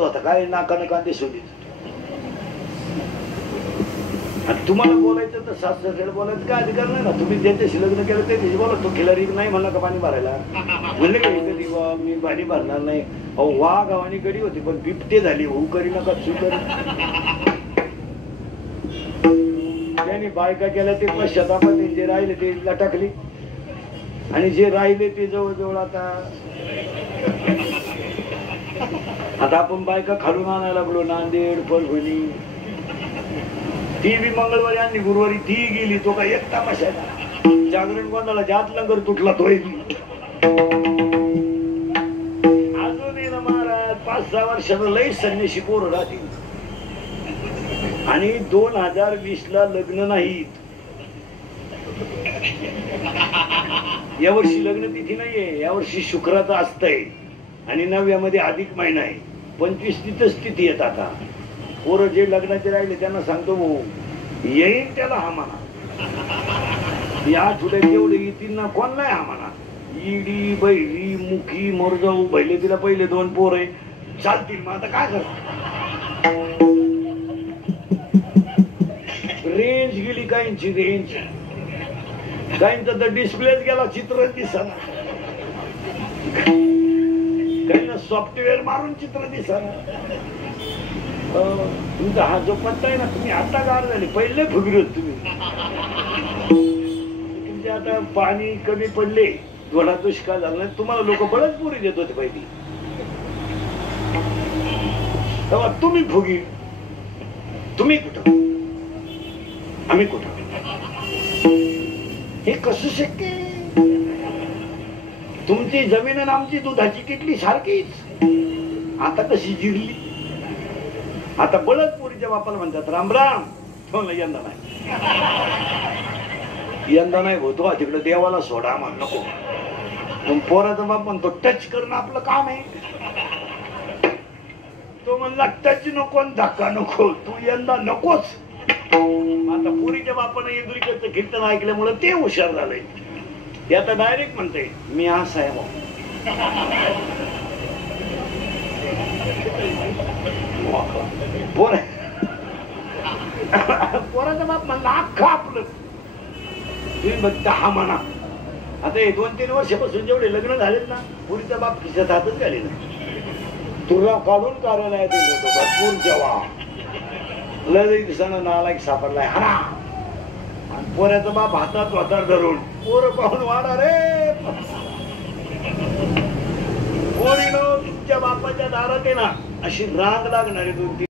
होता काय नाकानं कांदे शोधित. आणि तुम्हाला बोलायचं तर सासऱ्याला बोलायचं काय अधिकार नाही ना. तुम्ही ज्यांच्याशी लग्न केलं ते बोला. तो खिलारी नाही म्हणला का पाणी भरायला म्हणले का कधी मी पाणी भरणार नाही. अहो वा गावानी गडी होती पण बिबटे झाली होऊ करी नका चुकरी. त्यांनी बायका केल्या ते पश्चातापात जे राहिले ते लटकली आणि जे राहिले ते जवळजवळ आता आपण बायका खालून आणायला लागलो. नांदेड परभणी ती बी मंगळवारी आणि गुरुवारी ती गेली. तो काय एक तमाशा जागरण गोंधळा जात लंगर तुटला तोय अजूनही ना महाराज 5-6 वर्षानं लई संन्याशी पोरं राहतील. आणि 2020 ला लग्न नाहीत. यावर्षी लग्न तिथी नाहीये. यावर्षी शुक्राचं असतंय आणि 9व्यामध्ये अधिक महिना आहे. 25 तिथंच तिथी येत. आता पोरं जे लग्नाचे राहिले त्यांना सांगतो भाऊ येईन त्याला हा म्हणा. या आठवड्यात जेवढे येतील ना कोण नाही हा म्हणा. इडी बैली मुखी मोरजाऊ बैले तिला पहिले 2 पोर आहे चालतील. मग आता काय कर रेंज गेली काहींची. रेंज काहींचा तर डिस्प्लेच गेला. चित्रच दिसना. काहींना सॉफ्टवेअर मारून चित्र दिसना. तुमचा हा जो पत्ता आहे ना तुम्ही आता गार झाले. पहिले फुगले होते तुम्ही. तुमचे आता पाणी कमी पडले थोडा दुष्काळ झाला नाही तुम्हाला लोक बळच पुरी देत होते पहिली. तेव्हा तुम्ही फुगी. तुम्ही कुठं आम्ही कुठं. हे कसं शक्य. तुमची जमीन आणि आमची दुधाची किटली सारखीच. आता कशी जिरली. आता बळदपुरीच्या बापाला म्हणतात राम राम. यंदा नाही यंदा नाही होतो. तिकडे देवाला सोडा म्हण नको. पण पोराचा बाप म्हणतो टच करणं आपलं काम आहे. तो म्हणला टच नको धक्का नको. तू यंदा नकोच. आता पुरीच्या बापाने इंद्रिकडचं कीर्तन ऐकल्यामुळे ते हुशार झालंय. ते आता डायरेक्ट म्हणते मी असा आहे मग. पोराचा बाप म्हणला अख्खा आपलं. तुम्ही बघता हा म्हणा. आता हे 2-3 वर्षापासून जेवढे लग्न झालेत ना पुरीचा बाप खिशात हातच घाले ना. तुला काढून कार्यालयात येत होतो भरपूर जेव्हा लय दिवसानं नालायक सापडलाय हा. पोऱ्याचा बाप हातात वातार धरून पोरं पाहून वाडा रे. पोरीनो तुमच्या बापाच्या दारात आहे ना अशी रांग लागणारी 2-3